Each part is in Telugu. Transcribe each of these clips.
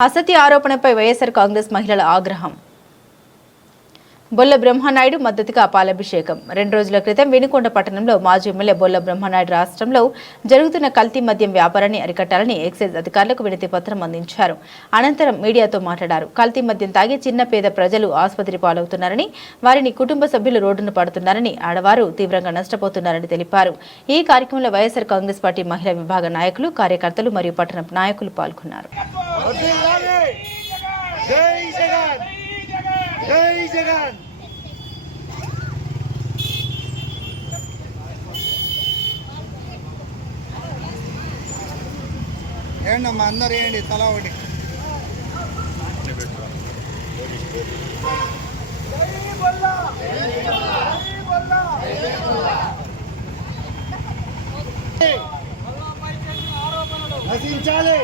అసత్య ఆరోపణపై వైఎస్ఆర్ కాంగ్రెస్ మహిళల ఆగ్రహం బొల్ల బ్రహ్మనాయుడు మద్దతుగా పాలాభిషేకం. రెండు రోజుల క్రితం వినుకొండ పట్టణంలో మాజీ ఎమ్మెల్యే బొల్ల బ్రహ్మనాయుడు రాష్ట్రంలో జరుగుతున్న కల్తీ మద్యం వ్యాపారాన్ని అరికట్టాలని ఎక్సైజ్ అధికారులకు వినతి పత్రం అందించారు. అనంతరం మీడియాతో మాట్లాడారు. కల్తీ మద్యం తాగి చిన్న పేద ప్రజలు ఆసుపత్రి పాలవుతున్నారని వారిని కుటుంబ సభ్యులు రోడ్డున పడుతున్నారని ఆడవారు తీవ్రంగా నష్టపోతున్నారని తెలిపారు. ఈ కార్యక్రమంలో వైఎస్ఆర్ కాంగ్రెస్ పార్టీ మహిళా విభాగ నాయకులు కార్యకర్తలు మరియు పట్టణ నాయకులు పాల్గొన్నారు. జై జగన్! జై జగన్! ఏంటమ్మా అందరు వేయండి తల ఒకటి. నశించాలి.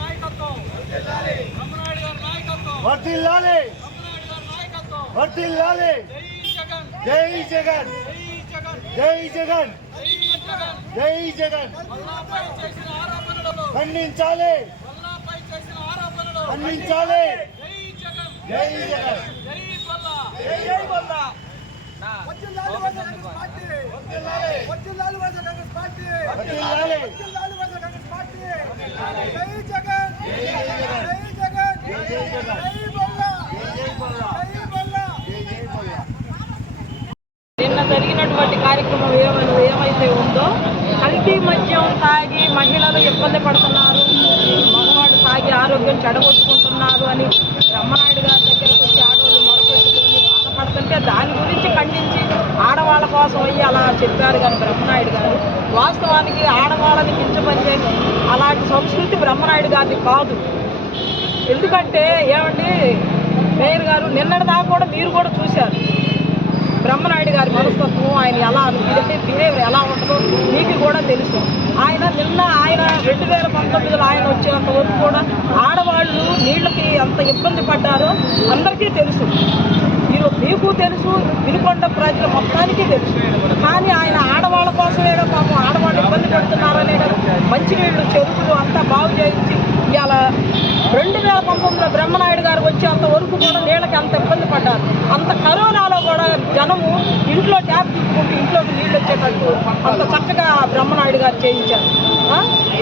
నాయకత్వం వర్ధిల్లాలి. జై జగన్. జై జగన్. జై జగన్. జై జగన్. ఖండించాలి. ఖండించాలి. జై జగన్. జై జగన్. జై వల్లా జై జై వల్లా వర్ధిల్లాలి నిన్న జరిగినటువంటి కార్యక్రమం ఏమైనా ఏమైతే ఉందో కల్తీ మద్యం తాగి మహిళలు ఇబ్బంది పడుతున్నారు మగవాడు తాగి ఆరోగ్యం చెడగొట్టుకుంటున్నారు అని బ్రహ్మనాయుడు గారి దగ్గరికి వచ్చి ఆడవాళ్ళు మొరపెట్టుకొని బాధపడుతుంటే దాని గురించి ఖండించి ఆడవాళ్ళ కోసం అయ్యి అలా చెప్పారు కానీ బ్రహ్మనాయుడు గారు. వాస్తవానికి ఆడవాళ్ళని కించపరిచే అలాంటి సంస్కృతి బ్రహ్మనాయుడు గారిది కాదు. ఎందుకంటే ఏమండి మేయర్ గారు నిన్నటి దాకా కూడా మీరు కూడా చూశారు. బ్రహ్మనాయుడు గారి మనస్తత్వం ఆయన ఎలా ఇదంటే బిహేవియర్ ఎలా ఉంటుందో మీకు కూడా తెలుసు. ఆయన నిన్న ఆయన రెండు వేల పంతొమ్మిదిలో ఆయన వచ్చేంత వరకు కూడా ఆడవాళ్ళు నీళ్ళకి ఎంత ఇబ్బంది పడ్డారో అందరికీ తెలుసు. మీరు మీకు తెలుసు వినుకొండ ప్రజల మొత్తానికి తెలుసు. కానీ ఆయన ఆడవాళ్ళ కోసమే పాపం ఆడవాళ్ళు ఇబ్బంది పడుతున్నారనే కదా మంచినీళ్ళు చెరువులు అంతా బాగు చేయించి ఇవాళ రెండు వేల పంతొమ్మిదిలో బ్రహ్మనాయుడు గారు వచ్చేంత వరకు కూడా నీళ్ళకి అంత ఇబ్బంది పడ్డారు. అంత కరోనాలో జనము ఇంట్లో ట్యాప్ తీసుకుంటూ ఇంట్లోకి నీళ్ళు వచ్చేటట్టు అంత చక్కగా బ్రహ్మనాయుడు గారు చేయించారు.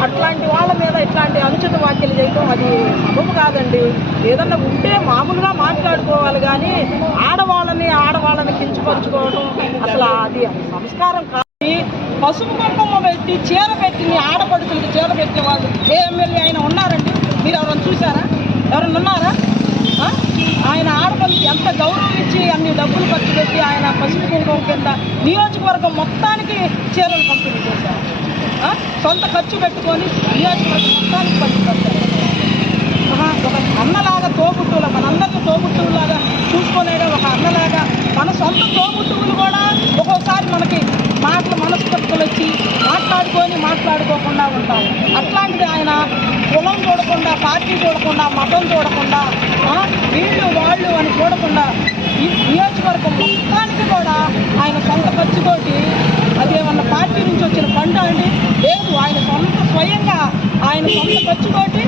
అట్లాంటి వాళ్ళ మీద ఇట్లాంటి అనుచిత వ్యాఖ్యలు చేయడం అది సబబు కాదండి. ఏదన్నా ఉంటే మామూలుగా మాట్లాడుకోవాలి కానీ ఆడవాళ్ళని ఆడవాళ్ళని కించపరుచుకోవడం అసలు అది సంస్కారం కాదు. పసుపు కుంకుమ పెట్టి చీర పెట్టి నీ ఆడపడుతుంది చీర పెట్టిన వాళ్ళు ఏ ఎమ్మెల్యే అయినా ఉన్నారండి? మీరు ఎవరైనా చూసారా ఎవరైనా ఉన్నారా ఆయన ఆడపడుతుంది ఎంత గౌరవం ఇచ్చి అన్ని డబ్బులు ఖర్చు పెట్టి ఆయన పసుపు కుంకుమ కింద నియోజకవర్గం మొత్తానికి చీరలు పంపిణీ చేశారు. సొంత ఖర్చు పెట్టుకొని నియోజకవర్గం మొత్తానికి పంచుతారు ఆహా, ఒక అన్నలాగా తోబుట్టువుల మనందరినీ తోబుట్టువులాగా చూసుకునేదే ఒక అన్నలాగా మన సొంత తోబుట్టువులు కూడా ఒక్కోసారి మనకి మాటలు మనస్పర్ధలు వచ్చి మాట్లాడుకొని మాట్లాడుకోకుండా ఉంటాం అట్లాంటిది ఆయన చూడకుండా పార్టీ చూడకుండా మతం చూడకుండా వీళ్ళు వాళ్ళు అని చూడకుండా ఈ నియోజకవర్గం మొత్తానికి కూడా ఆయన సొంత ఖర్చుతోటి అదేమన్నా పార్టీ నుంచి వచ్చిన ఫండ్ అండి? లేదు ఆయన సొంత స్వయంగా ఆయన సొంత ఖర్చుతోటి